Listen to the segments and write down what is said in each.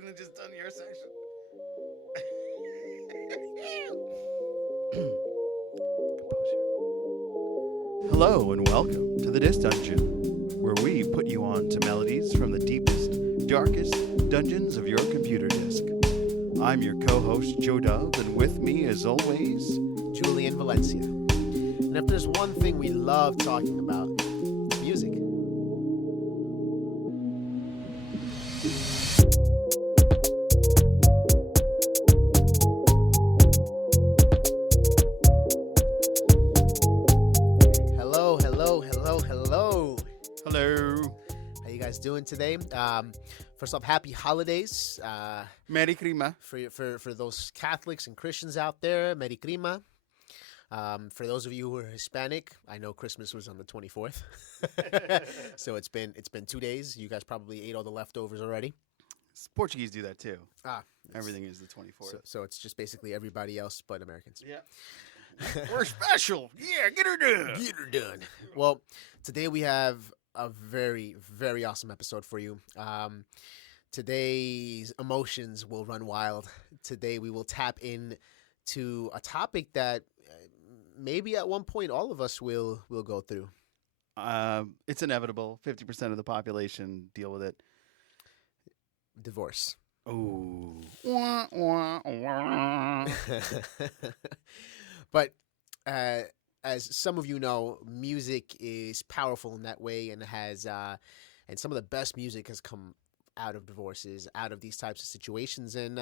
couldn't have just done your section. Hello and welcome to the Disc Dungeon, where we put you on to melodies from the deepest, darkest dungeons of your computer disk. I'm your co-host Joe Dove, and with me, as always, Julian Valencia. And if there's one thing we love talking about, it's music. Hello. hello, How you guys doing today? First off, happy holidays. Merry Crima. For those Catholics and Christians out there, Merry Crima. For those of you who are Hispanic, I know Christmas was on the 24th, so it's been 2 days. You guys probably ate all the leftovers already. Portuguese do that too. Ah, Everything is the 24th. So it's just basically everybody else but Americans. Yeah. We're special. Yeah, get her done. Get her done. Well, today we have a very, very awesome episode for you. Today's emotions will run wild. Today we will tap in to a topic that maybe at one point all of us will go through. It's inevitable. 50% of the population deal with it. Divorce. Ooh. Wah, wah, wah. But as some of you know, music is powerful in that way, and has and some of the best music has come out of divorces, out of these types of situations, and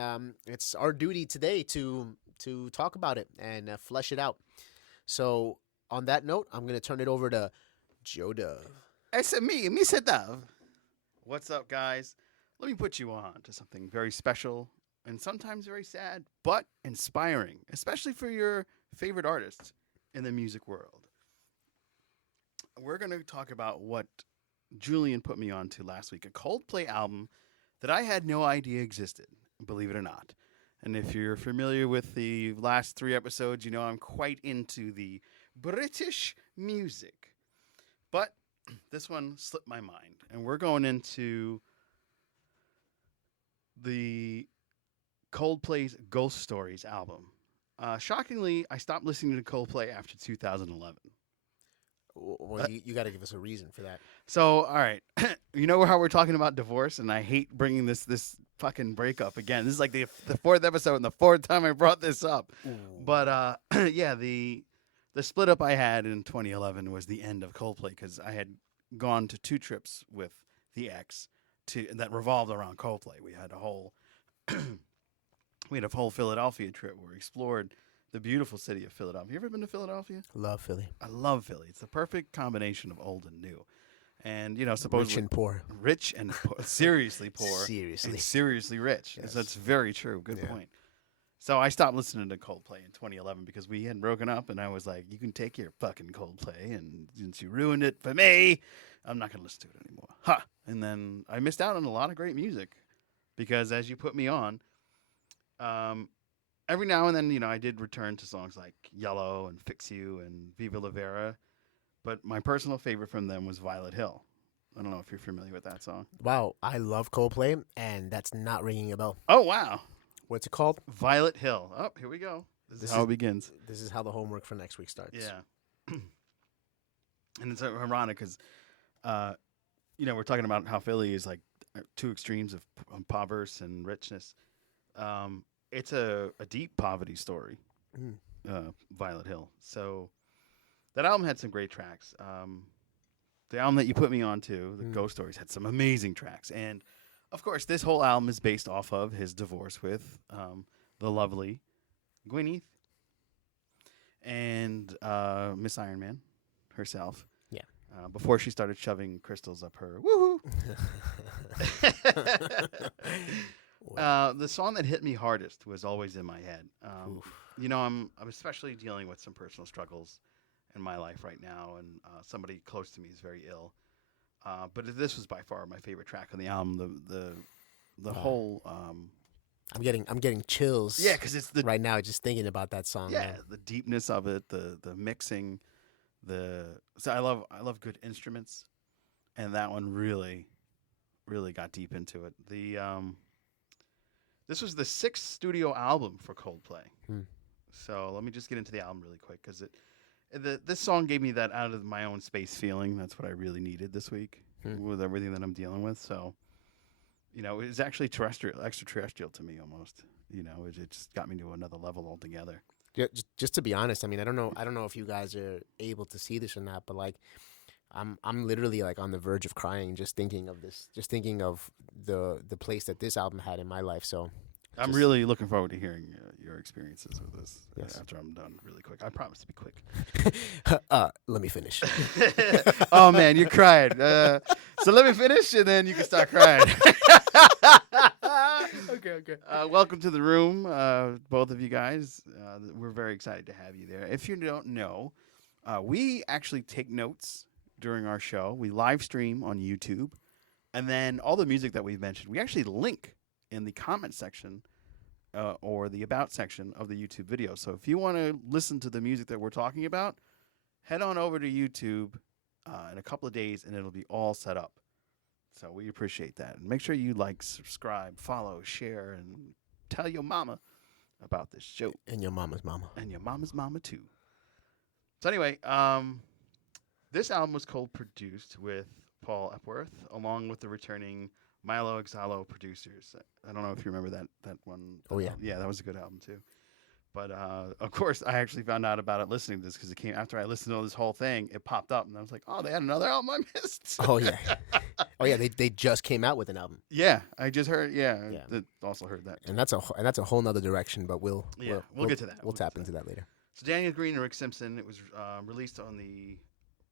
it's our duty today to talk about it and flesh it out. So on that note, I'm going to turn it over to Joe Dove. It's me, Mr. Dove. What's up, guys? Let me put you on to something very special and sometimes very sad, but inspiring, especially for your favorite artists in the music world. We're going to talk about what Julian put me on to last week, a Coldplay album that I had no idea existed, believe it or not. And if you're familiar with the last 3 episodes, you know I'm quite into the British music. But this one slipped my mind, and we're going into the Coldplay's Ghost Stories album. Shockingly, I stopped listening to Coldplay after 2011. Well, you got to give us a reason for that. So, all right, you know how we're talking about divorce, and I hate bringing this fucking breakup again. This is like the 4th episode and the 4th time I brought this up. Ooh. But yeah, the split up I had in 2011 was the end of Coldplay because I had gone to 2 trips with the ex that revolved around Coldplay. We had a whole Philadelphia trip where we explored the beautiful city of Philadelphia. You ever been to Philadelphia? Love Philly. I love Philly. It's the perfect combination of old and new. And, you know, supposedly... Rich and poor. Rich and poor. Seriously poor. Seriously. And seriously rich. Yes. That's very true. Good point. So I stopped listening to Coldplay in 2011 because we had broken up, and I was like, you can take your fucking Coldplay, and since you ruined it for me, I'm not going to listen to it anymore. Ha! And then I missed out on a lot of great music because as you put me on, every now and then, you know, I did return to songs like Yellow and Fix You and Viva La Vera, but my personal favorite from them was Violet Hill. I don't know if you're familiar with that song. Wow, I love Coldplay, and that's not ringing a bell. Oh, wow. What's it called? Violet Hill. Oh, here we go. This is how it begins. This is how the homework for next week starts. Yeah. And it's ironic because, you know, we're talking about how Philly is like 2 extremes of poverty and richness. It's a deep poverty story, Violet Hill. So that album had some great tracks. The album that you put me on to, the Ghost Stories, had some amazing tracks. And, of course, this whole album is based off of his divorce with the lovely Gwyneth and Miss Iron Man herself. Yeah. Before she started shoving crystals up her woohoo. The song that hit me hardest was always in my head. You know, I'm especially dealing with some personal struggles in my life right now, and somebody close to me is very ill. But this was by far my favorite track on the album. The whole. I'm getting chills. Yeah, because it's right now just thinking about that song. Yeah, man. the deepness of it, the mixing, so I love good instruments, and that one really got deep into it. This was the 6th studio album for Coldplay. Hmm. So let me just get into the album really quick because this song gave me that out of my own space feeling. That's what I really needed this week with everything that I'm dealing with. So, you know, it's actually extraterrestrial to me almost. You know, it just got me to another level altogether. Just to be honest, I mean, I don't know if you guys are able to see this or not, but like, I'm literally like on the verge of crying just thinking of this, just thinking of the place that this album had in my life. So I'm really looking forward to hearing your experiences with this after I'm done really quick. I promise to be quick. Let me finish. Oh, man, you cried. So let me finish, and then you can start crying. Okay. Welcome to the room, both of you guys. We're very excited to have you there. If you don't know, we actually take notes during our show. We live stream on YouTube. And then all the music that we've mentioned, we actually link in the comment section or the about section of the YouTube video. So if you want to listen to the music that we're talking about, head on over to YouTube in a couple of days, and it'll be all set up. So we appreciate that. And make sure you like, subscribe, follow, share, and tell your mama about this show. And your mama's mama. And your mama's mama, too. So anyway, this album was co-produced with Paul Epworth, along with the returning Milo Exalo producers. I don't know if you remember that one. Oh, yeah. Yeah, that was a good album, too. But, of course, I actually found out about it listening to this because it came after I listened to this whole thing. It popped up, and I was like, oh, they had another album I missed. Oh, yeah. They just came out with an album. Yeah, I just heard. Yeah. I also heard that. And that's a whole nother direction, but we'll get to that. We'll tap into that later. So Daniel Green and Rick Simpson. It was released on the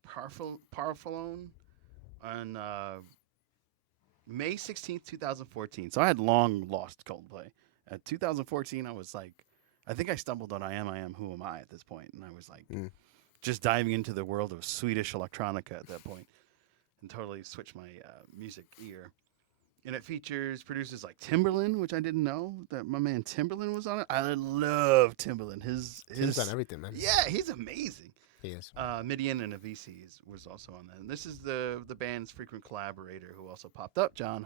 Parlophone on May 16th, 2014. So I had long lost Coldplay. At 2014, I was like, I think I stumbled on I Am, Who Am I at this point, and I was like, just diving into the world of Swedish electronica at that point, and totally switched my music ear. And it features producers like Timbaland, which I didn't know that my man Timbaland was on it. I love Timbaland. He's on everything, man. Yeah, he's amazing. He is. Midian and Avicii was also on that. And this is the band's frequent collaborator who also popped up, John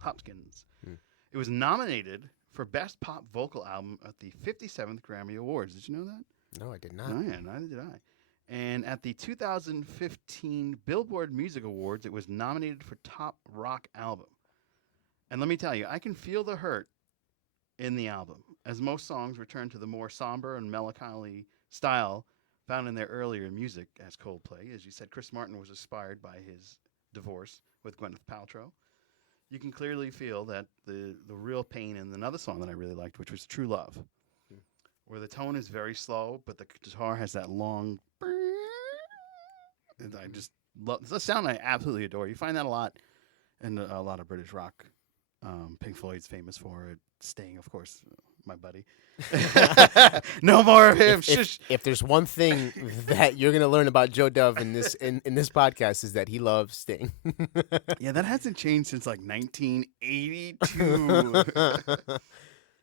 Hopkins. It was nominated for Best Pop Vocal Album at the 57th Grammy Awards. Did you know that? No, I did not. Oh, yeah, neither did I. And at the 2015 Billboard Music Awards, it was nominated for Top Rock Album. And let me tell you, I can feel the hurt in the album, as most songs return to the more somber and melancholy style found in their earlier music as Coldplay. As you said, Chris Martin was inspired by his divorce with Gwyneth Paltrow. You can clearly feel that the real pain in another song that I really liked, which was True Love, where the tone is very slow, but the guitar has that long. And I just love the sound. I absolutely adore. You find that a lot in a lot of British rock. Pink Floyd's famous for it. Sting, of course, my buddy. No more of him. If there's one thing that you're gonna learn about Joe Dove in this podcast is that he loves Sting. Yeah, that hasn't changed since like 1982.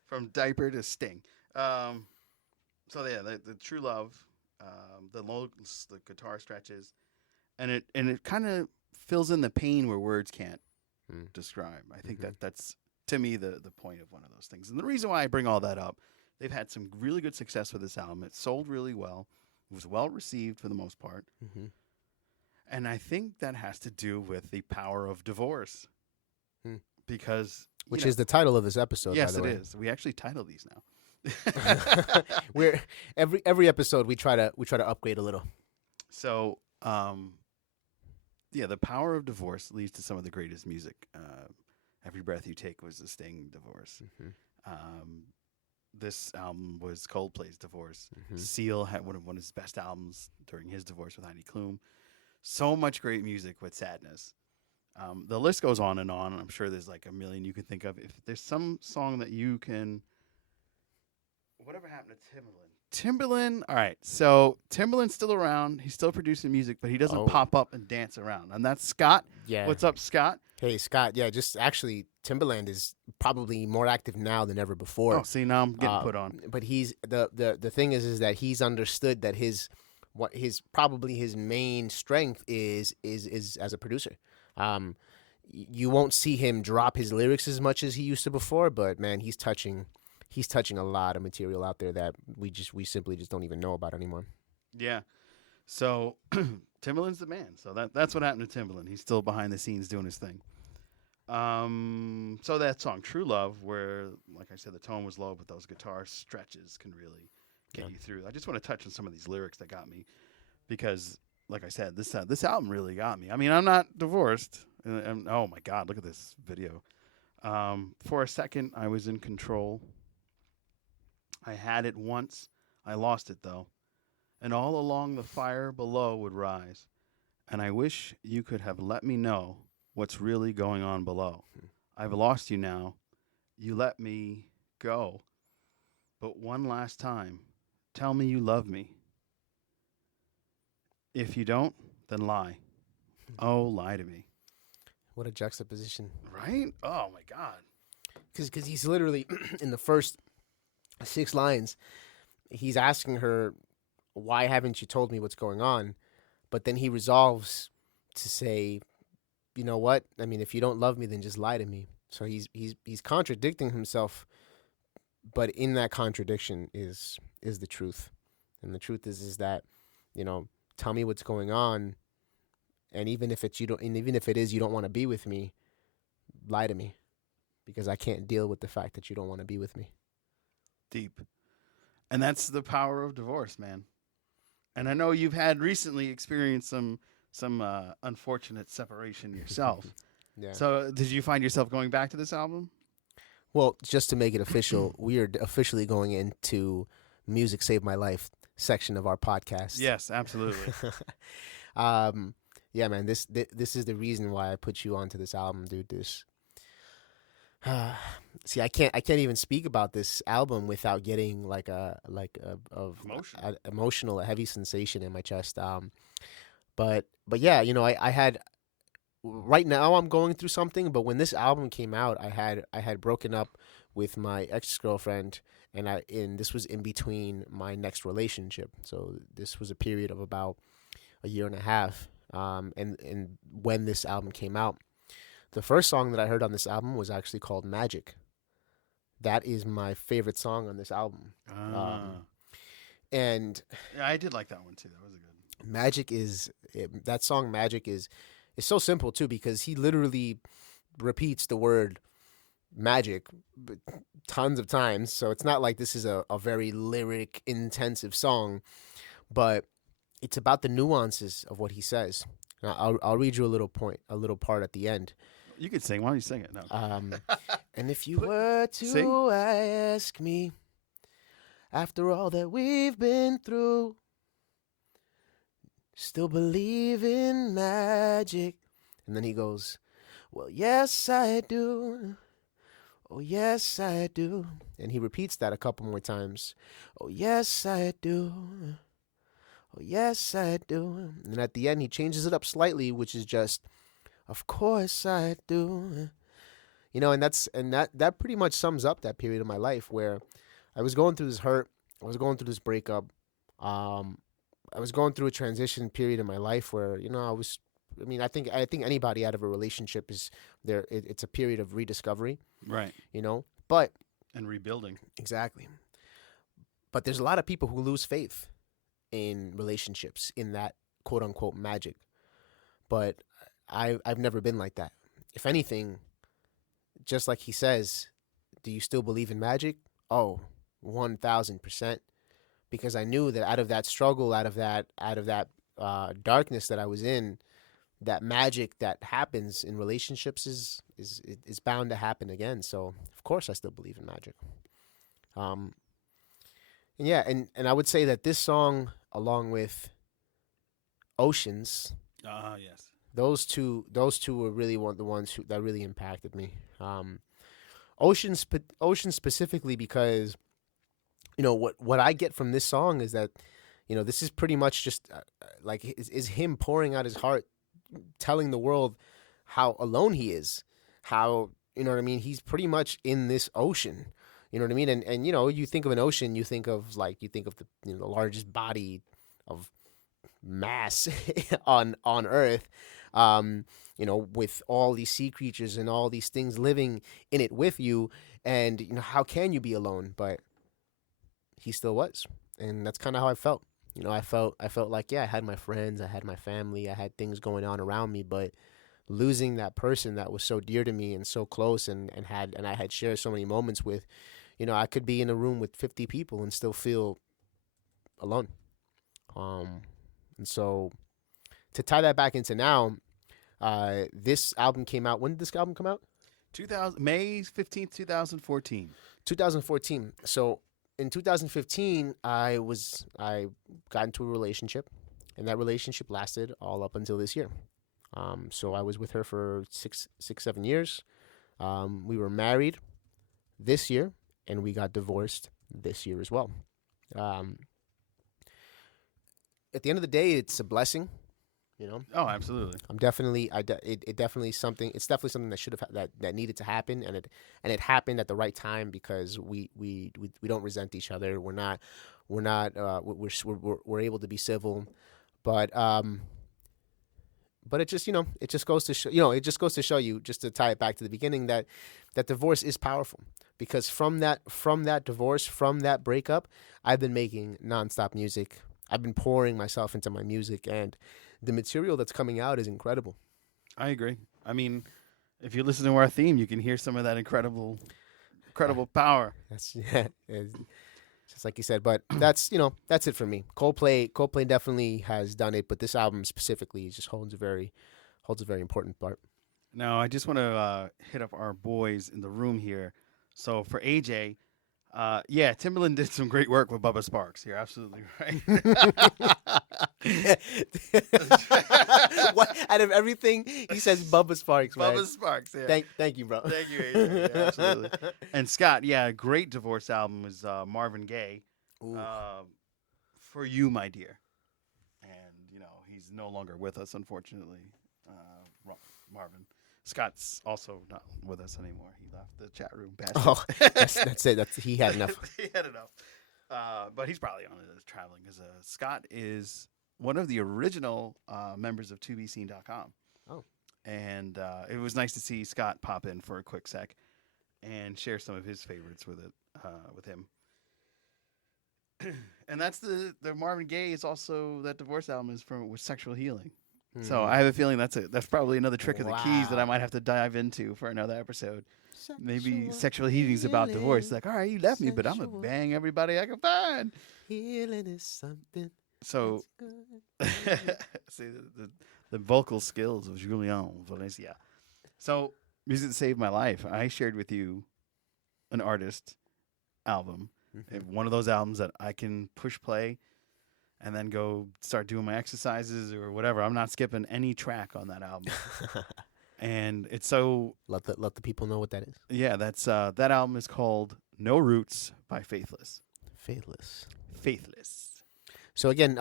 From diaper to Sting. So yeah, the True Love, the guitar stretches, and it kind of fills in the pain where words can't describe. I think that's to me the point of one of those things. And the reason why I bring all that up, they've had some really good success with this album. It sold really well. It was well received for the most part. And I think that has to do with the power of divorce. Because which is the title of this episode. Yes, by the way. It is. We actually title these now. We're every episode we try to upgrade a little. So, the power of divorce leads to some of the greatest music. Every Breath You Take was the Sting divorce. This album was Coldplay's divorce. Seal had one of his best albums during his divorce with Heidi Klum. So much great music with sadness. The list goes on and on. I'm sure there's like a million you can think of. If there's some song that you can... Whatever happened to Timbaland? All right. So Timbaland's still around. He's still producing music, but he doesn't pop up and dance around. And that's Scott. Yeah. What's up, Scott? Hey, Scott. Yeah, just actually, Timbaland is probably more active now than ever before. Oh, see, now I'm getting put on. But he's the thing is that he's understood that his probably his main strength is as a producer. you won't see him drop his lyrics as much as he used to before, but man, he's touching a lot of material out there that we simply just don't even know about anymore. Yeah. So Timbaland's the man. So that's what happened to Timbaland. He's still behind the scenes doing his thing. So that song True Love, where like I said, the tone was low, but those guitar stretches can really get you through. I just want to touch on some of these lyrics that got me, because like I said, this album really got me. I mean, I'm not divorced. And oh my God, look at this video. For a second, I was in control. I had it once. I lost it though. And all along the fire below would rise. And I wish you could have let me know what's really going on below. I've lost you now. You let me go. But one last time, tell me you love me. If you don't, then lie. Oh, lie to me. What a juxtaposition. Right? Oh, my God. Because he's literally, in the first 6 lines, he's asking her, why haven't you told me what's going on? But then he resolves to say, you know what? I mean, if you don't love me, then just lie to me. So he's contradicting himself, but in that contradiction is the truth. And the truth is that, you know, tell me what's going on, and even if it is you don't want to be with me, lie to me, because I can't deal with the fact that you don't want to be with me. Deep. And that's the power of divorce, man. And I know you've had recently experienced some unfortunate separation yourself. Yeah. So did you find yourself going back to this album? Well, just to make it official, we are officially going into Music Saved My Life section of our podcast. Yes, absolutely. Yeah, man, this is the reason why I put you onto this album, dude. See, I can't even speak about this album without getting like a emotional, a heavy sensation in my chest. But yeah, you know, I had, right now I'm going through something, but when this album came out, I had broken up with my ex-girlfriend, and this was in between my next relationship. So this was a period of about a year and a half. And when this album came out, the first song that I heard on this album was actually called Magic. That is my favorite song on this album. And yeah, I did like that one too. That was a good. Magic that song Magic is so simple too, because he literally repeats the word magic tons of times. So it's not like this is a very lyric intensive song, but it's about the nuances of what he says. I'll read you a little part at the end. You could sing. Why don't you sing it? No. And if you were to ask me, after all that we've been through, still believe in magic? And then he goes, well, yes, I do. Oh, yes, I do. And he repeats that a couple more times. Oh, yes, I do. Oh, yes, I do. And at the end, he changes it up slightly, which is just, of course I do. You know, and that pretty much sums up that period of my life where I was going through this hurt. I was going through this breakup. I was going through a transition period in my life where, you know, I think anybody out of a relationship is there. It's a period of rediscovery. Right. You know, and rebuilding. Exactly. But there's a lot of people who lose faith in relationships, in that quote unquote magic. But I've never been like that. If anything, just like he says, do you still believe in magic? Oh, 1,000%. Because I knew that out of that struggle, out of that darkness that I was in, that magic that happens in relationships is bound to happen again. So of course I still believe in magic. And yeah, and I would say that this song, along with Oceans, yes, those two were really the ones that really impacted me. Oceans specifically because, you know, what I get from this song is that, you know, this is pretty much just like is him pouring out his heart, telling the world how alone he is, how, you know what I mean, he's pretty much in this ocean. You know what I mean? And you know, you think of an ocean, you think of the, you know, the largest body of mass on Earth. with all these sea creatures and all these things living in it with you, and how can you be alone? But he still was, and that's kind of how I felt. I felt like, yeah, I had my friends, I had my family, I had things going on around me, but losing that person that was so dear to me and so close, and I had shared so many moments with, I could be in a room with 50 people and still feel alone. And so to tie that back into now, this album came out. When did this album come out? May 15th, 2014. 2014. So in 2015, I got into a relationship, and that relationship lasted all up until this year. So I was with her for 7 years. We were married this year, and we got divorced this year as well. At the end of the day, it's a blessing. Oh, absolutely. I'm definitely, it definitely something. It's definitely something that should have that needed to happen, and it happened at the right time, because we don't resent each other. We're able to be civil, but it just it just goes to show you, just to tie it back to the beginning, that divorce is powerful, because from that divorce, from that breakup, I've been making nonstop music. I've been pouring myself into my music, and the material that's coming out is incredible. I agree. I mean, if you listen to our theme, you can hear some of that incredible power. That's it's just like you said. But that's it for me. Coldplay definitely has done it, but this album specifically just holds a very important part. Now, I just want to hit up our boys in the room here. So for AJ, yeah, Timbaland did some great work with Bubba Sparks. You're absolutely right. What, out of everything, he says Bubba Sparks, man. Bubba Sparks, yeah. Thank you, bro. Thank you, AJ. Yeah, absolutely. And Scott, yeah, great divorce album is Marvin Gaye. For You, My Dear. And, he's no longer with us, unfortunately. Marvin. Scott's also not with us anymore. He left the chat room. Oh, that's it. He had enough. He had enough. But he's probably on it traveling, because Scott is one of the original members of 2bscene.com. Oh. And it was nice to see Scott pop in for a quick sec and share some of his favorites with him. And that's the Marvin Gaye is also, that divorce album is with Sexual Healing. So I have a feeling that's probably another trick of the keys that I might have to dive into for another episode. Maybe Sexual Healing is about divorce. It's like, all right, you left me, but I'm going to bang everybody I can find. Healing is something. So, see, the vocal skills of Julian Valencia. So, Music That Saved My Life. I shared with you an artist album. One of those albums that I can push play and then go start doing my exercises or whatever. I'm not skipping any track on that album. And it's so... Let the people know what that is. Yeah, that's that album is called No Roots by Faithless. Faithless. So again,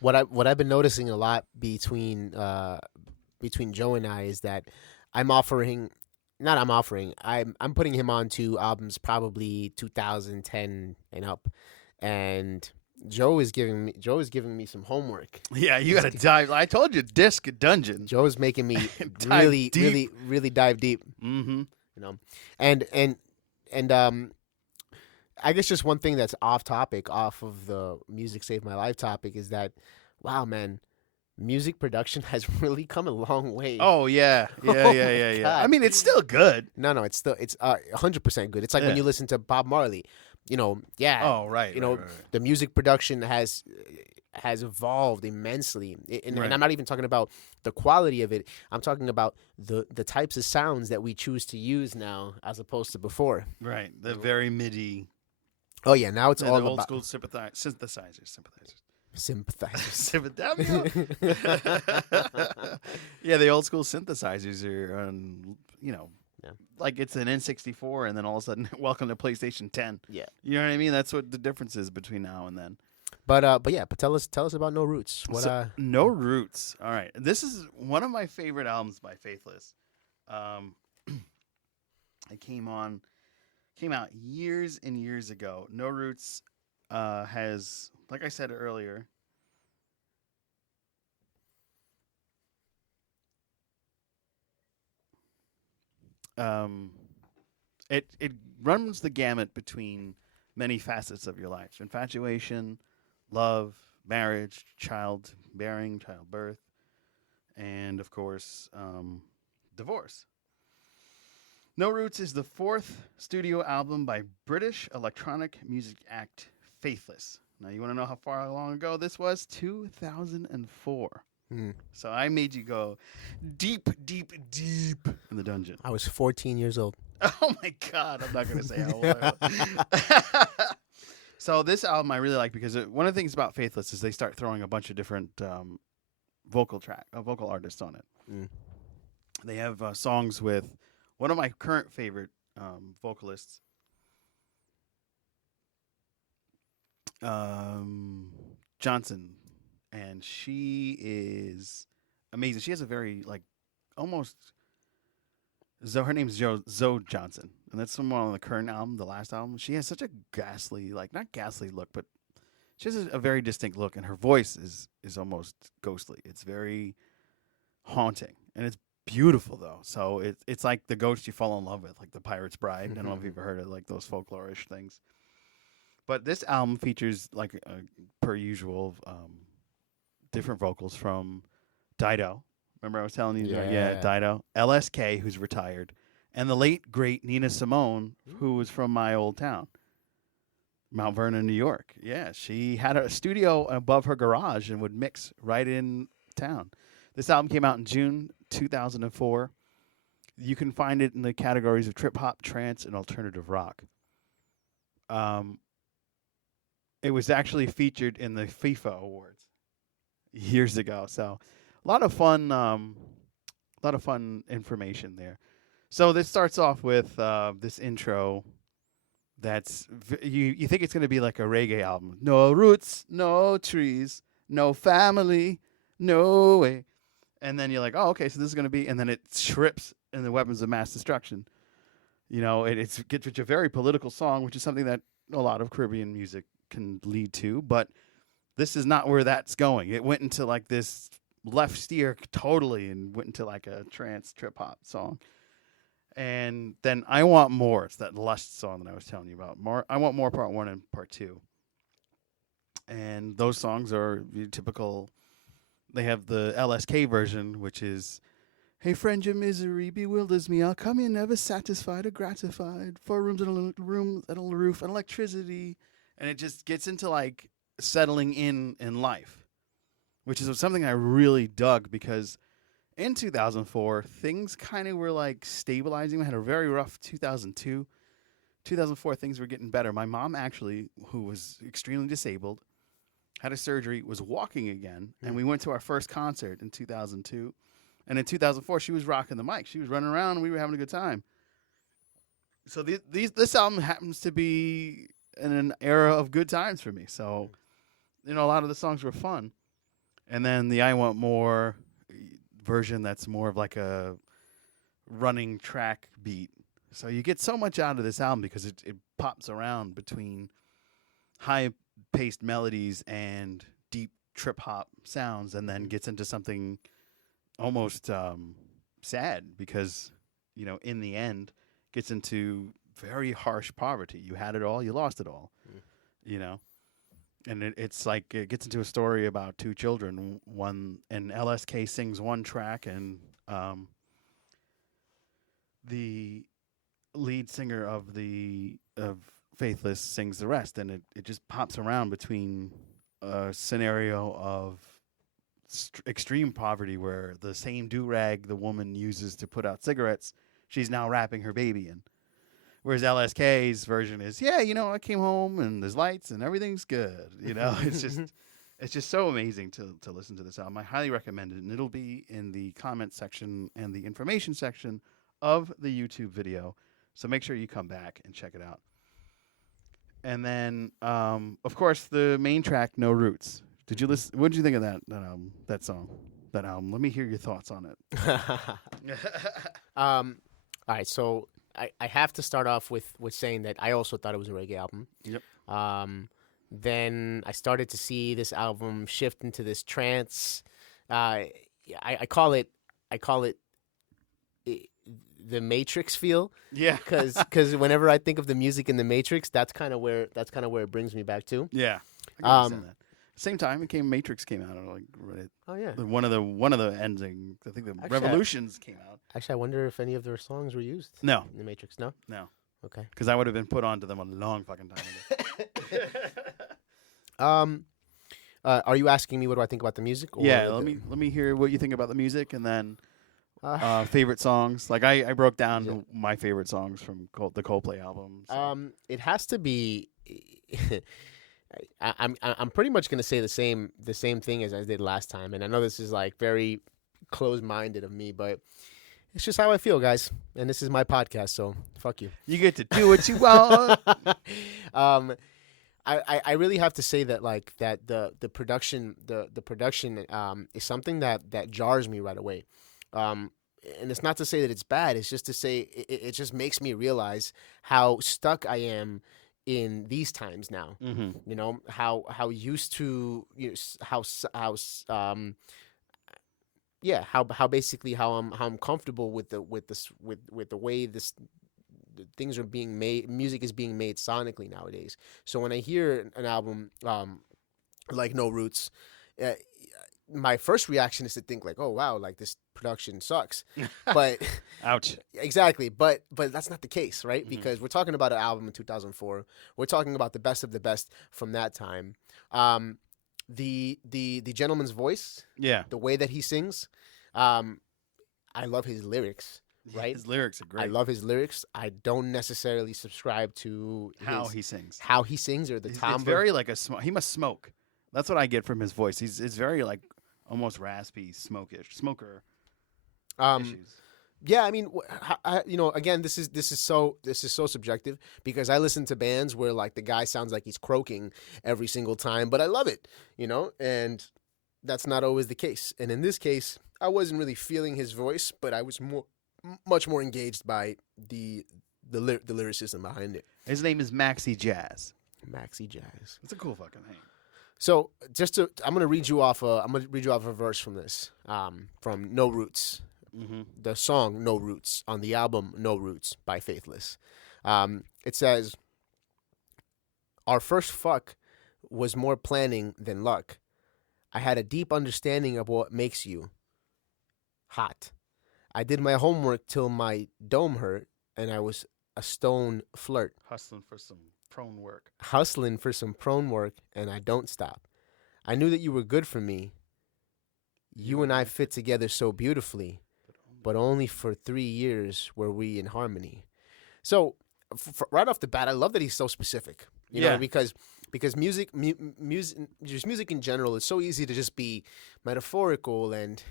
what I've been noticing a lot between Joe and I is that I'm putting him onto albums probably 2010 and up, and Joe is giving me some homework. Yeah, you got to dive. I told you, Disc Dungeon. Joe is making me really dive deep. Mm-hmm. And I guess just one thing that's off of the Music Saved My Life topic is that, wow, man, music production has really come a long way. Oh yeah. I mean, it's still good. No, it's 100% good. It's like when you listen to Bob Marley. Yeah. Oh, right. Right. The music production has evolved immensely, and I'm not even talking about the quality of it. I'm talking about the types of sounds that we choose to use now, as opposed to before. Right. The very MIDI. Oh yeah, now it's all the old about school synthesizers. Sympathizer. Yeah, the old school synthesizers are, like it's an N64, and then all of a sudden, welcome to PlayStation 10. Yeah, you know what I mean. That's what the difference is between now and then. But tell us about No Roots. No Roots. All right, this is one of my favorite albums by Faithless. It came out years and years ago. No Roots has, like I said earlier, um, it runs the gamut between many facets of your life: infatuation, love, marriage, childbearing, childbirth, and of course, divorce. No Roots is the fourth studio album by British electronic music act Faithless. Now, you want to know how far long ago this was? 2004. Mm. So I made you go deep, deep, deep in the dungeon. I was 14 years old. Oh my God, I'm not going to say how old I was. So this album I really like because one of the things about Faithless is they start throwing a bunch of different vocal artists on it. Mm. They have songs with one of my current favorite vocalists, Johnson, and she is amazing. She has a very almost her name's Zoe Johnson, and that's someone on the current album, the last album. She has such a ghastly, not ghastly look, but she has a very distinct look, and her voice is almost ghostly. It's very haunting, and it's beautiful though. So it's like the ghost you fall in love with, like the Pirate's Bride. I don't know if you've ever heard of those folklore-ish things. But this album features, per usual, different vocals from Dido. Remember I was telling you? Yeah. Dido. LSK, who's retired. And the late, great Nina Simone, who was from my old town, Mount Vernon, New York. Yeah, she had a studio above her garage and would mix right in town. This album came out in June 2004. You can find it in the categories of trip-hop, trance, and alternative rock. It was actually featured in the FIFA Awards years ago. So a lot of fun information there. So this starts off with this intro that's you think it's going to be like a reggae album. No roots, no trees, no family, no way. And then you're like, oh, okay, so this is going to be, and then it trips in the weapons of mass destruction. You know, it gets a very political song, which is something that a lot of Caribbean music can lead to, but this is not where that's going. It went into this left steer totally and went into a trance trip hop song. And then I Want More. It's that Lust song that I was telling you about. I Want More Part 1 and Part 2. And those songs are typical. They have the LSK version, which is, hey, friend, your misery bewilders me. I'll come in never satisfied or gratified. 4 rooms and a roof and electricity. And it just gets into settling in life, which is something I really dug because in 2004, things kind of were stabilizing. We had a very rough 2002. 2004, things were getting better. My mom actually, who was extremely disabled, had a surgery, was walking again, and we went to our first concert in 2002. And in 2004, she was rocking the mic. She was running around, and we were having a good time. So this album happens to be in an era of good times for me. So, a lot of the songs were fun. And then the I Want More version that's more of a running track beat. So you get so much out of this album because it pops around between high-paced melodies and deep trip-hop sounds and then gets into something almost sad because, in the end, gets into very harsh poverty. You had it all, you lost it all, And it's it gets into a story about 2 children. And LSK sings one track, and the lead singer of Faithless sings the rest. And it just pops around between a scenario of extreme poverty where the same do-rag the woman uses to put out cigarettes, she's now wrapping her baby in. Whereas LSK's version is, I came home and there's lights and everything's good. It's just so amazing to listen to this album. I highly recommend it, and it'll be in the comment section and the information section of the YouTube video. So make sure you come back and check it out. And then, of course, the main track, No Roots. Did you listen? What did you think of that song, that album? Let me hear your thoughts on it. All right, so I have to start off with saying that I also thought it was a reggae album. Yep. Then I started to see this album shift into this trance. I call it the Matrix feel. Yeah. Because whenever I think of the music in the Matrix, that's kind of where it brings me back to. Yeah. I can understand that. Same time, Matrix came out. Like right, Oh yeah. one of the ending. I think the Revolutions came out. Actually, I wonder if any of their songs were used. No. In the Matrix. No. No. Okay. Because I would have been put onto them a long fucking time ago. Are you asking me what do I think about the music? Or yeah. Let me hear what you think about the music, and then favorite songs. Like I broke down my favorite songs from the Coldplay album. So. It has to be. I'm pretty much gonna say the same thing as I did last time, and I know this is like very closed-minded of me, but it's just how I feel, guys. And this is my podcast, so fuck you. You get to do what you want. I really have to say that like that the production is something that jars me right away. And it's not to say that it's bad. It's just to say it just makes me realize how stuck I am in these times now. Mm-hmm. You know how used to how basically how I'm comfortable with the way things are being made, music is being made sonically nowadays. So when I hear an album like No Roots, my first reaction is to think like, oh wow, like this production sucks. But ouch. Exactly. But that's not the case, right? Mm-hmm. Because we're talking about an album in 2004. We're talking about the best of the best from that time. The gentleman's voice, the way that he sings, I love his lyrics. Right, his lyrics are great. I love his lyrics. I don't necessarily subscribe to how he sings, or the timbre. It's very like he must smoke. That's what I get from his voice. It's very like almost raspy, smoker. Issues. Yeah, I mean, again, this is so subjective because I listen to bands where like the guy sounds like he's croaking every single time, but I love it, and that's not always the case. And in this case, I wasn't really feeling his voice, but I was much more engaged by the lyricism behind it. His name is Maxi Jazz. Maxi Jazz. It's a cool fucking name. So I'm gonna read you off a verse from this, from No Roots, the song No Roots on the album No Roots by Faithless. It says, "Our first fuck was more planning than luck. I had a deep understanding of what makes you hot. I did my homework till my dome hurt, and I was a stone flirt. Hustling for some prone work, and I don't stop. I knew that you were good for me. You and I fit together so beautifully, but only for 3 years were we in harmony." So, right off the bat, I love that he's so specific. You know, because music in general is so easy to just be metaphorical and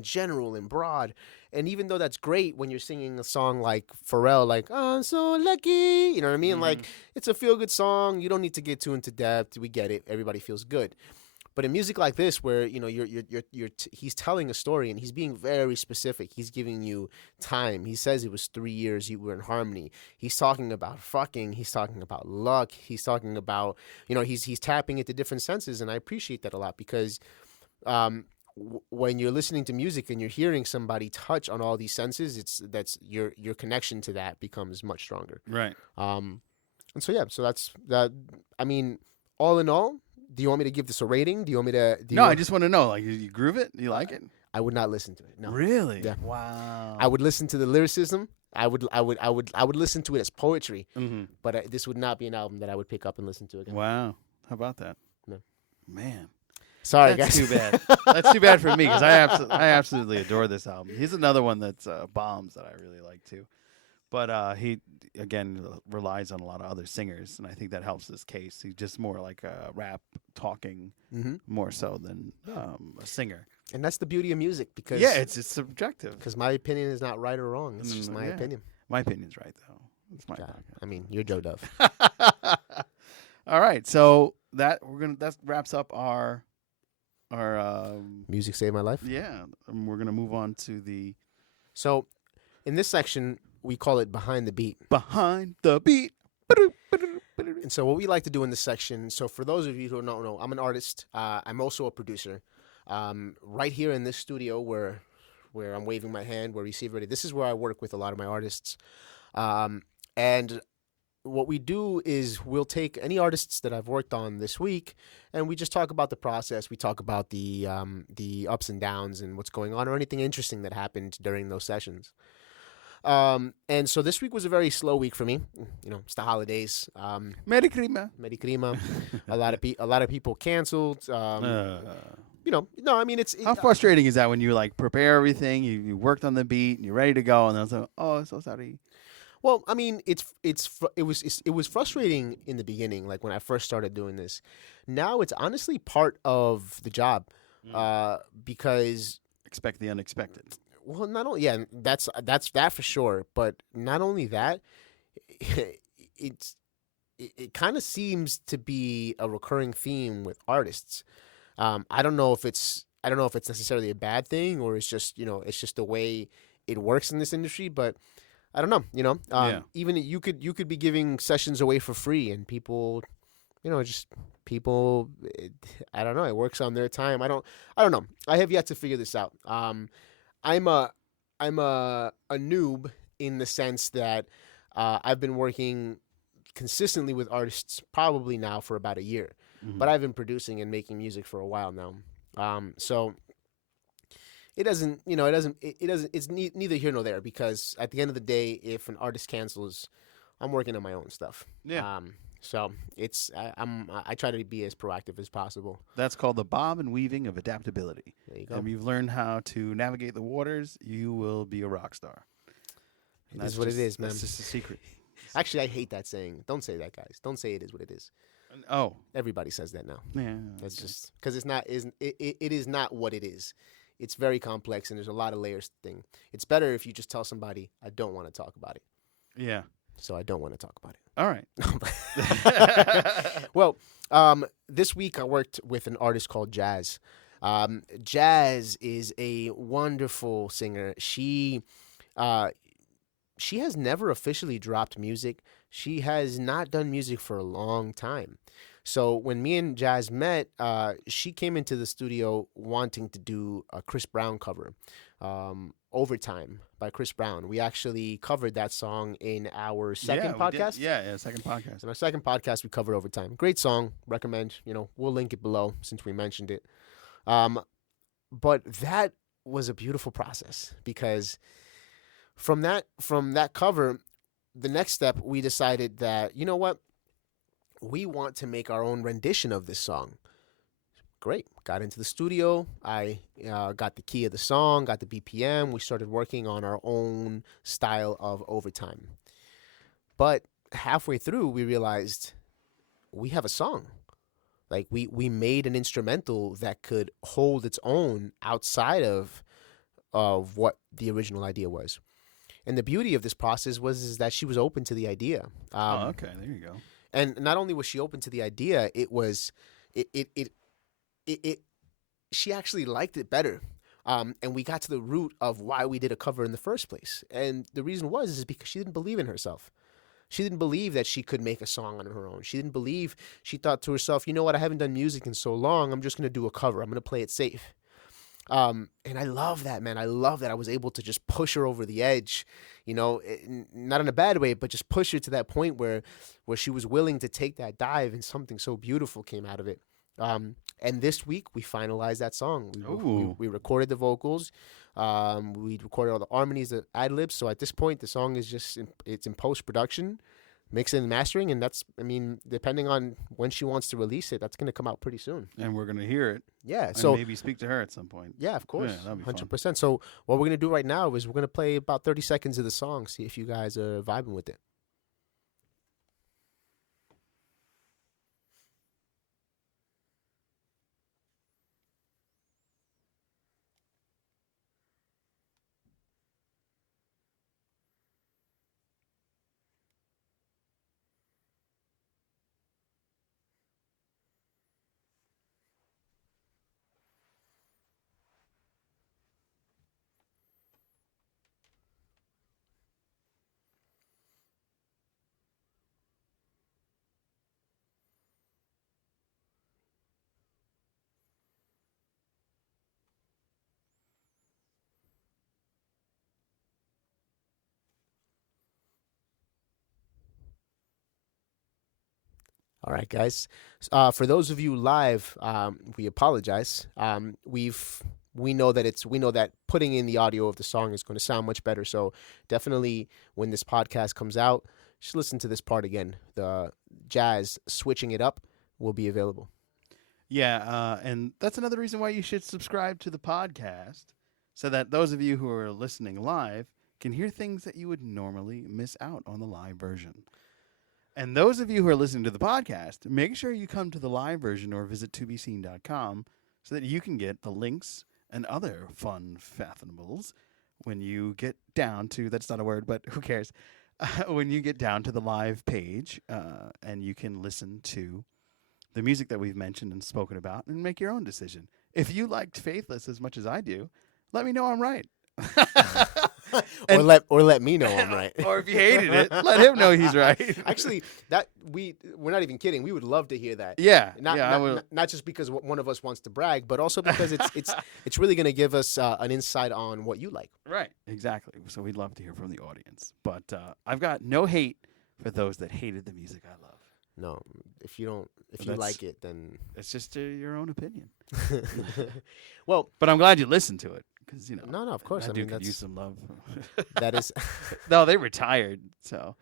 general and broad. And even though that's great when you're singing a song like Pharrell, like "Oh, I'm so lucky," you know what I mean? Mm-hmm. Like it's a feel good song. You don't need to get too into depth. We get it. Everybody feels good. But in music like this, where he's telling a story and he's being very specific. He's giving you time. He says it was 3 years you were in harmony. He's talking about fucking. He's talking about luck. He's talking about he's tapping into different senses, and I appreciate that a lot because when you're listening to music and you're hearing somebody touch on all these senses, that's your connection to that becomes much stronger. Right. And so that's that. I mean, all in all. Do you want me to give this a rating? Do you want me to? I just want to know. Like, you groove it? You like it? I would not listen to it. No. Really? Yeah. Wow. I would listen to the lyricism. I would listen to it as poetry. Mm-hmm. But this would not be an album that I would pick up and listen to again. Wow. How about that? No. Man. Sorry, That's guys. too bad. That's too bad for me because I absolutely adore this album. He's another one that's bombs that I really like too. But he, again, relies on a lot of other singers, and I think that helps his case. He's just more like a rap talking more so than a singer. And that's the beauty of music because... Yeah, it's subjective. Because my opinion is not right or wrong. It's just my opinion. My opinion's right, though. It's my podcast. I mean, you're Joe Dove. All right, so that wraps up our Music Saved My Life? Yeah, and we're going to move on to the... So, in this section... We call it Behind the Beat. Behind the Beat. And so what we like to do in this section, so for those of you who don't know, I'm an artist. I'm also a producer. Right here in this studio where where I'm waving my hand, where receive ready. This is where I work with a lot of my artists. And what we do is we'll take any artists that I've worked on this week, and we just talk about the process. We talk about the ups and downs and what's going on, or anything interesting that happened during those sessions. And so this week was a very slow week for me. You know, it's the holidays. Merry Christmas. Merry Krima. A lot of people canceled. You know, no, I mean How frustrating is that when you like prepare everything, you worked on the beat, and you're ready to go, and then it's like, oh, so sorry. Well, I mean, it was frustrating in the beginning, like when I first started doing this. Now it's honestly part of the job, because Expect the unexpected. well, not only that's that for sure, but not only that, it kind of seems to be a recurring theme with artists. I don't know if it's necessarily a bad thing, or it's just it's just the way it works in this industry, but. I don't know, even you could be giving sessions away for free, and people, I don't know, it works on their time. I don't know. I have yet to figure this out. I'm a noob in the sense that I've been working consistently with artists probably now for about a year, but I've been producing and making music for a while now. So. It's neither here nor there, because at the end of the day, if an artist cancels, I'm working on my own stuff. Yeah. So I try to be as proactive as possible. That's called the bob and weaving of adaptability. There you go. And you've learned how to navigate the waters, you will be a rock star. It is what it is, man. That's just a secret. Actually, I hate that saying. Don't say that, guys. Don't say it is what it is. Oh. Everybody says that now. Yeah. That's just because it is not what it is. It's very complex, and there's a lot of layers to the thing. It's better if you just tell somebody, I don't want to talk about it. Yeah. So I don't want to talk about it. All right. Well, this week I worked with an artist called Jazz. Jazz is a wonderful singer. She has never officially dropped music. She has not done music for a long time. So when me and Jazz met, she came into the studio wanting to do a Chris Brown cover, Overtime by Chris Brown. We actually covered that song in our second podcast. Yeah, second podcast. In our second podcast, we covered Overtime. Great song. Recommend. We'll link it below since we mentioned it. But that was a beautiful process, because from that cover, the next step, we decided that, you know what? We want to make our own rendition of this song. Great. Got into the studio. I got the key of the song, got the BPM. We started working on our own style of Overtime. But halfway through, we realized we have a song. Like, we made an instrumental that could hold its own outside of what the original idea was. And the beauty of this process is that she was open to the idea. Okay. There you go. And not only was she open to the idea, she actually liked it better. And we got to the root of why we did a cover in the first place. And the reason is because she didn't believe in herself. She didn't believe that she could make a song on her own. She thought to herself, you know what, I haven't done music in so long, I'm just going to do a cover. I'm going to play it safe. And I love that, man. I love that I was able to just push her over the edge, not in a bad way, but just push her to that point where she was willing to take that dive, and something so beautiful came out of it. And this week we finalized that song. We recorded the vocals. We recorded all the harmonies, the ad libs. So at this point, the song is it's in post production, mixing and mastering, and depending on when she wants to release it, that's going to come out pretty soon. And we're going to hear it. Yeah. And so maybe speak to her at some point. Yeah, of course. Yeah, that'd be 100%. So what we're going to do right now is we're going to play about 30 seconds of the song, see if you guys are vibing with it. All right, guys. For those of you live, we apologize. We know that putting in the audio of the song is going to sound much better. So definitely, when this podcast comes out, just listen to this part again. The jazz switching it up will be available. Yeah, and that's another reason why you should subscribe to the podcast, so that those of you who are listening live can hear things that you would normally miss out on the live version. And those of you who are listening to the podcast, make sure you come to the live version or visit tobeseen.com so that you can get the links and other fun fathomables when you get down to, that's not a word, but who cares, when you get down to the live page, and you can listen to the music that we've mentioned and spoken about and make your own decision. If you liked Faithless as much as I do, let me know I'm right. Or let me know I'm right. Or if you hated it, let him know he's right. Actually, we're not even kidding. We would love to hear that. Yeah, Not just because one of us wants to brag, but also because it's really going to give us an insight on what you like. Right, exactly. So we'd love to hear from the audience. But I've got no hate for those that hated the music I love. No, if you like it, then it's just your own opinion. Well, but I'm glad you listened to it. No, of course. I could use some love. That is. No, they retired. So,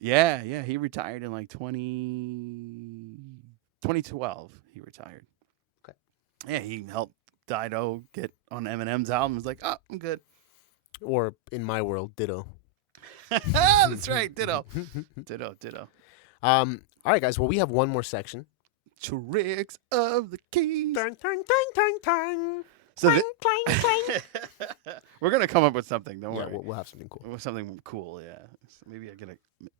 yeah, he retired in like 2012. He retired. Okay. Yeah, he helped Dido get on Eminem's album. He was like, oh, I'm good. Or in my world, ditto. That's right, ditto. Ditto. All right, guys. Well, we have one more section. Tricks of the keys. Dang, dang, dang, dang, dang. So clang, clang, clang. We're gonna come up with something. Don't worry. We'll have something cool. Something cool. Yeah. So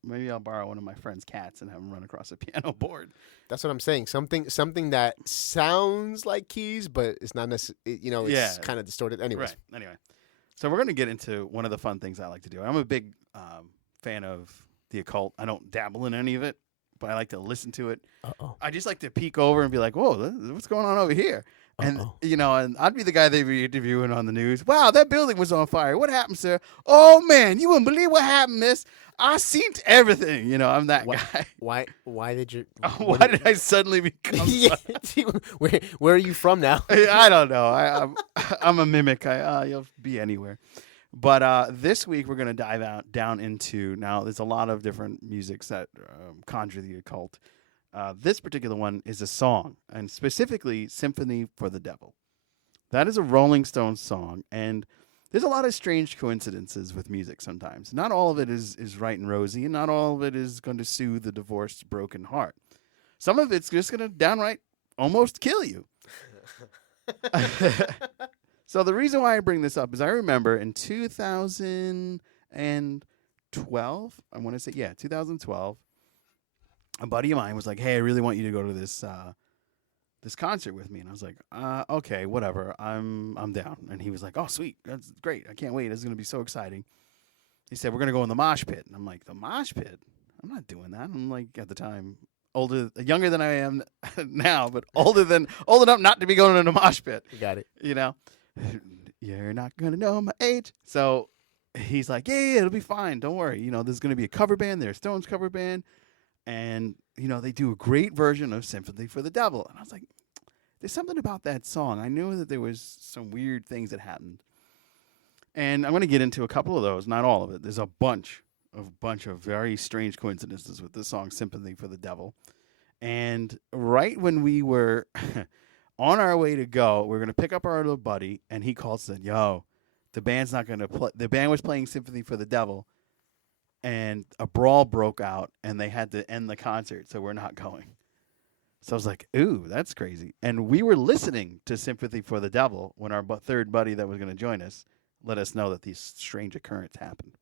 maybe I'll borrow one of my friend's cats and have him run across a piano board. That's what I'm saying. Something that sounds like keys, but it's not necessarily. It's kind of distorted. Anyways. Right. Anyway, so we're gonna get into one of the fun things I like to do. I'm a big fan of the occult. I don't dabble in any of it, but I like to listen to it. I just like to peek over and be like, "Whoa, what's going on over here?" And and I'd be the guy they'd be interviewing on the news. Wow, that building was on fire. What happened, sir? Oh man, you wouldn't believe what happened, miss. I seen everything. I'm that guy. Why did you? Why did I suddenly become? Where are you from now? I don't know. I'm a mimic. You'll be anywhere. But this week we're gonna dive down into. Now there's a lot of different musics that conjure the occult. This particular one is a song, and specifically Symphony for the Devil. That is a Rolling Stones song, and there's a lot of strange coincidences with music sometimes. Not all of it is right and rosy, and not all of it is going to soothe the divorced, broken heart. Some of it's just going to downright almost kill you. So the reason why I bring this up is I remember in 2012, I want to say, 2012, a buddy of mine was like, "Hey, I really want you to go to this concert with me." And I was like, "Okay, whatever. I'm down." And he was like, "Oh, sweet. That's great. I can't wait. This is going to be so exciting." He said, "We're going to go in the mosh pit." And I'm like, "The mosh pit? I'm not doing that." I'm like, at the time, younger than I am now, but old enough not to be going in a mosh pit. You got it. You're not going to know my age. So he's like, yeah, it'll be fine. Don't worry. There's going to be a cover band. There's Stones cover band. And, they do a great version of Symphony for the Devil. And I was like, there's something about that song. I knew that there was some weird things that happened. And I'm going to get into a couple of those, not all of it. There's a bunch of very strange coincidences with this song, Symphony for the Devil. And right when we were on our way to go, we were going to pick up our little buddy, and he called and said, "Yo, the band's not going to play." The band was playing Symphony for the Devil. And a brawl broke out, and they had to end the concert, so we're not going. So I was like, ooh, that's crazy. And we were listening to Sympathy for the Devil when our third buddy that was going to join us let us know that these strange occurrences happened.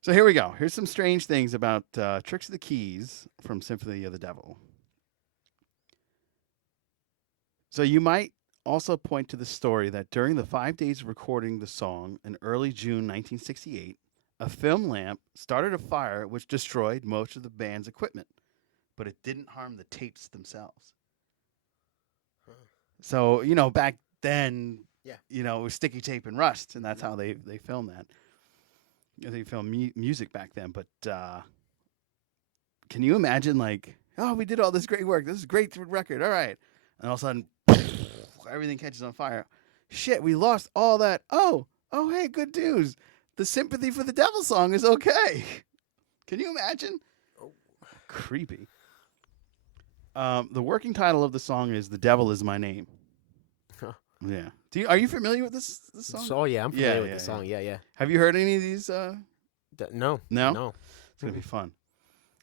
So here we go. Here's some strange things about Tricks of the Keys from Symphony of the Devil. So you might also point to the story that during the 5 days of recording the song in early June 1968, a film lamp started a fire which destroyed most of the band's equipment, but it didn't harm the tapes themselves. Huh. So, back then, it was sticky tape and rust, and that's how they filmed that. They filmed music back then, but can you imagine, like, oh, we did all this great work. This is a great record. All right. And all of a sudden, everything catches on fire. Shit, we lost all that. Oh, hey, good news. The Sympathy for the Devil song is okay. Can you imagine? Oh. Creepy. The working title of the song is "The Devil Is My Name." Huh. Yeah. Are you familiar with this song? So yeah, I'm familiar with the song. Yeah. Have you heard any of these? No. It's gonna be fun.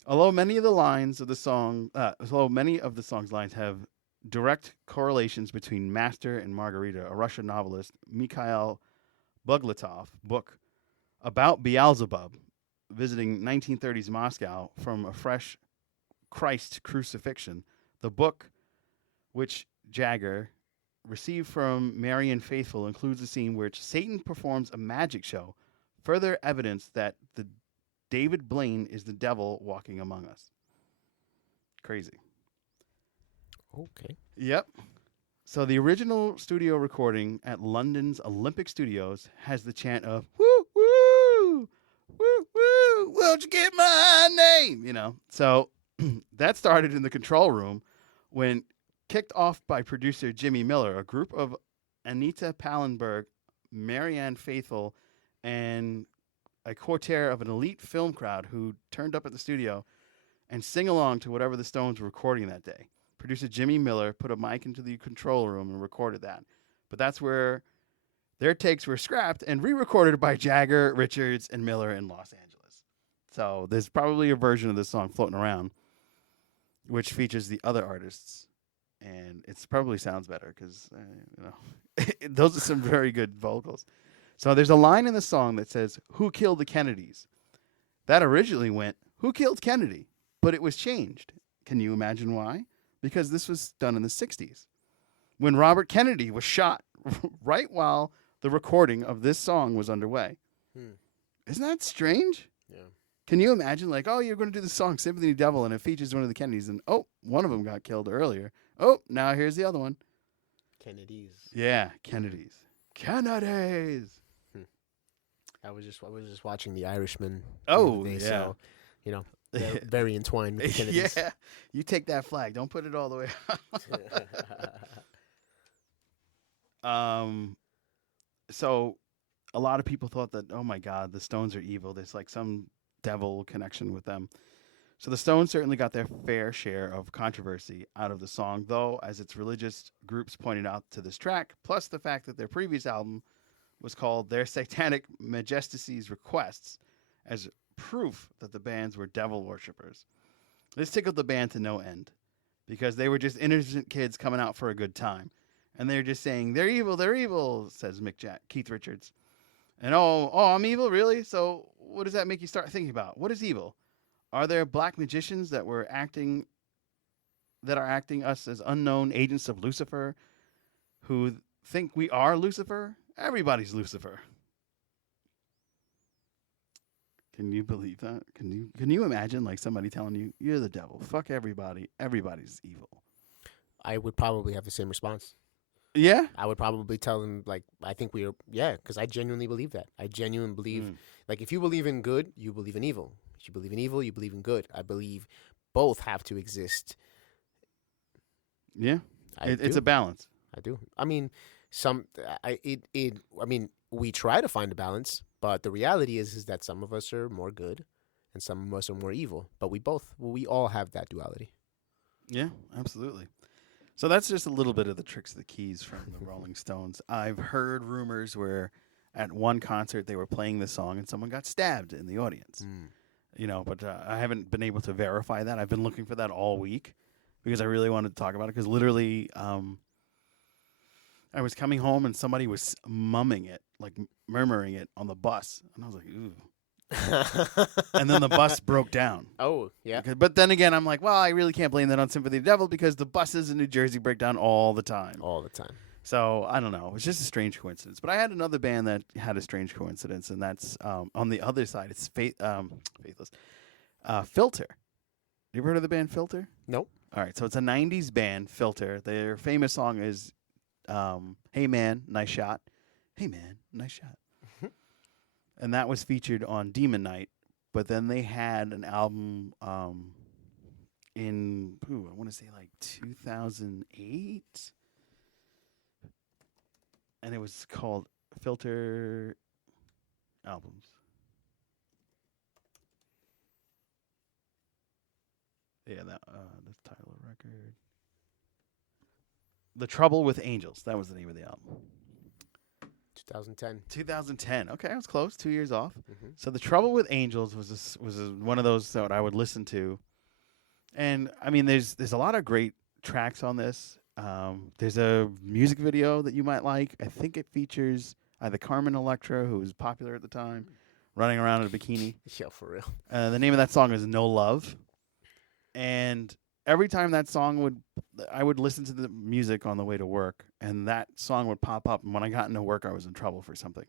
Although many of the song's lines have direct correlations between Master and Margarita, a Russian novelist, Mikhail Buglatov book about Beelzebub visiting 1930s Moscow from a fresh Christ crucifixion. The book, which Jagger received from Marian Faithful, includes a scene where Satan performs a magic show, further evidence that the David Blaine is the devil walking among us. Crazy. Okay. Yep. So the original studio recording at London's Olympic Studios has the chant of "Woo woo, woo woo, won't you get my name?" So that started in the control room when, kicked off by producer Jimmy Miller, a group of Anita Pallenberg, Marianne Faithfull, and a quartet of an elite film crowd who turned up at the studio and sing along to whatever the Stones were recording that day. Producer Jimmy Miller put a mic into the control room and recorded that. But that's where their takes were scrapped and re-recorded by Jagger, Richards, and Miller in Los Angeles. So there's probably a version of this song floating around which features the other artists. And it probably sounds better because, those are some very good vocals. So there's a line in the song that says, "Who killed the Kennedys?" That originally went, "Who killed Kennedy?" But it was changed. Can you imagine why? Because this was done in the 60s when Robert Kennedy was shot right while the recording of this song was underway. Isn't that strange? Yeah. Can you imagine, like, oh, you're going to do the song Sympathy of the Devil, and it features one of the Kennedys, and, oh, one of them got killed earlier. Oh, now here's the other one. Kennedys. Yeah, Kennedys. Kennedys. I was just watching The Irishman. Oh, the other day, yeah. So, they're very entwined with the Kennedys. Yeah, you take that flag. Don't put it all the way out. So a lot of people thought that, oh, my God, the Stones are evil. There's like some devil connection with them. So the Stones certainly got their fair share of controversy out of the song, though, as its religious groups pointed out to this track, plus the fact that their previous album was called Their Satanic Majesties Requests, as proof that the bands were devil worshippers. This tickled the band to no end, because they were just innocent kids coming out for a good time. And they're just saying, they're evil, says Keith Richards. And, oh, I'm evil, really? So what does that make you start thinking about? What is evil? Are there black magicians that are acting us as unknown agents of Lucifer who think we are Lucifer? Everybody's Lucifer. Can you believe that? Can you imagine, like, somebody telling you, you're the devil, fuck everybody, everybody's evil? I would probably have the same response. Yeah? I would probably tell them, like, I think because I genuinely believe that. I genuinely believe, like, if you believe in good, you believe in evil. If you believe in evil, you believe in good. I believe both have to exist. Yeah? It's a balance. I do. I mean, we try to find a balance, but the reality is that some of us are more good and some of us are more evil. But we all have that duality. Yeah, absolutely. So that's just a little bit of the tricks of the keys from the Rolling Stones. I've heard rumors where at one concert they were playing this song and someone got stabbed in the audience. But I haven't been able to verify that. I've been looking for that all week because I really wanted to talk about it because literally I was coming home and somebody was mumming it, like murmuring it on the bus. And I was like, ooh. And then the bus broke down. Oh, yeah. But then again, I'm like, well, I really can't blame that on Sympathy of the Devil because the buses in New Jersey break down all the time. All the time. So I don't know. It's just a strange coincidence. But I had another band that had a strange coincidence, and that's on the other side. It's Faithless. Filter. You ever heard of the band Filter? Nope. All right. So it's a 90s band, Filter. Their famous song is Hey Man, Nice Shot. Hey Man, Nice Shot. And that was featured on Demon Night. But then they had an album in, I want to say like 2008. And it was called Filter Albums. Yeah, that the title of the record. The Trouble with Angels. That was the name of the album. 2010. 2010. Okay, I was close. 2 years off. Mm-hmm. So The Trouble with Angels was one of those that I would listen to. And, I mean, there's a lot of great tracks on this. There's a music video that you might like. I think it features either Carmen Electra, who was popular at the time, running around in a bikini. Yeah, for real. The name of that song is No Love. And every time that song I would listen to the music on the way to work, and that song would pop up. And when I got into work, I was in trouble for something.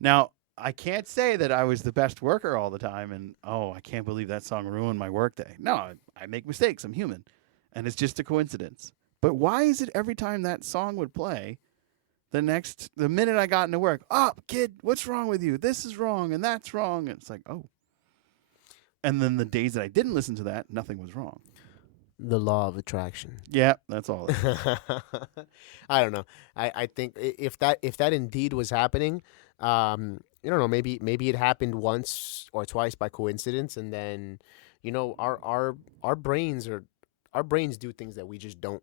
Now, I can't say that I was the best worker all the time, and, I can't believe that song ruined my workday. No, I make mistakes. I'm human. And it's just a coincidence. But why is it every time that song would play, the minute I got into work, kid, what's wrong with you? This is wrong, and that's wrong. And it's like, oh. And then the days that I didn't listen to that, nothing was wrong. The law of attraction. Yeah, that's all it is. I don't know. I think if that indeed was happening, I don't know, maybe it happened once or twice by coincidence, and then, our brains do things that we just don't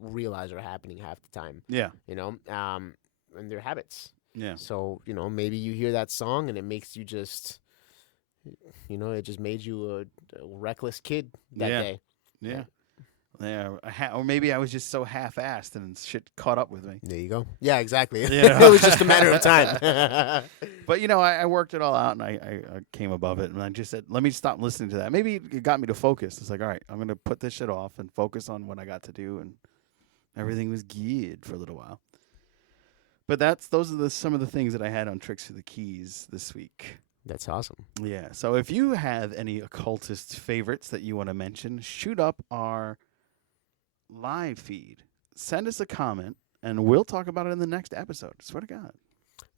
realize are happening half the time. Yeah. And they're habits. Yeah. So, maybe you hear that song and it makes you just, it just made you a reckless kid that day. Yeah. Yeah. Or maybe I was just so half-assed and shit caught up with me. There you go. Yeah, exactly. Yeah. It was just a matter of time. But, I worked it all out, and I came above it, and I just said, let me stop listening to that. Maybe it got me to focus. It's like, all right, I'm going to put this shit off and focus on what I got to do, and everything was good for a little while. But those are some of the things that I had on Tricks for the Keys this week. That's awesome. Yeah. So if you have any occultist favorites that you want to mention, shoot up our live feed. Send us a comment, and we'll talk about it in the next episode. Swear to God.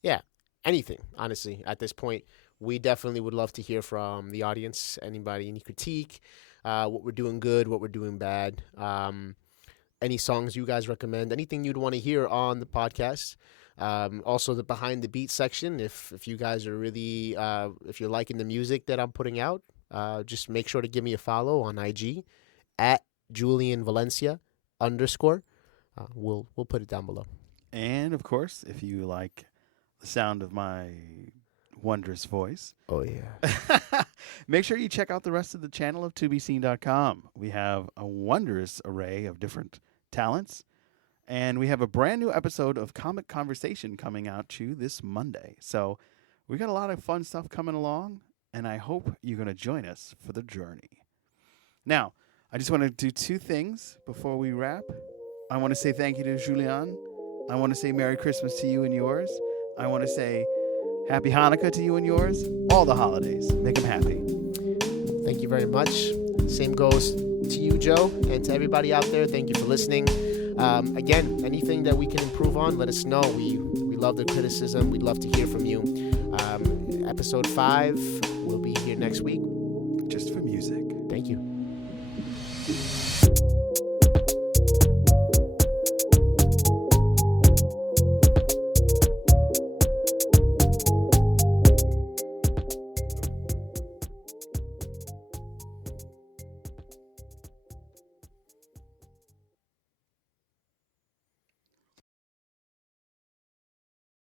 Yeah. Anything, honestly. At this point, we definitely would love to hear from the audience. Anybody, any critique, what we're doing good, what we're doing bad, any songs you guys recommend, anything you'd want to hear on the podcast. Also the behind the beat section. If you guys are really, if you're liking the music that I'm putting out, just make sure to give me a follow on IG at JulianValencia_. We'll put it down below. And of course, if you like the sound of my wondrous voice, oh yeah, make sure you check out the rest of the channel of tobeseen.com. We have a wondrous array of different talents. And we have a brand new episode of Comic Conversation coming out to you this Monday. So we got a lot of fun stuff coming along, and I hope you're going to join us for the journey. Now, I just want to do two things before we wrap. I want to say thank you to Julian. I want to say Merry Christmas to you and yours. I want to say Happy Hanukkah to you and yours. All the holidays. Make them happy. Thank you very much. Same goes to you, Joe, and to everybody out there. Thank you for listening. Again, anything that we can improve on, let us know. We love the criticism. We'd love to hear from you. Episode 5 will be here next week.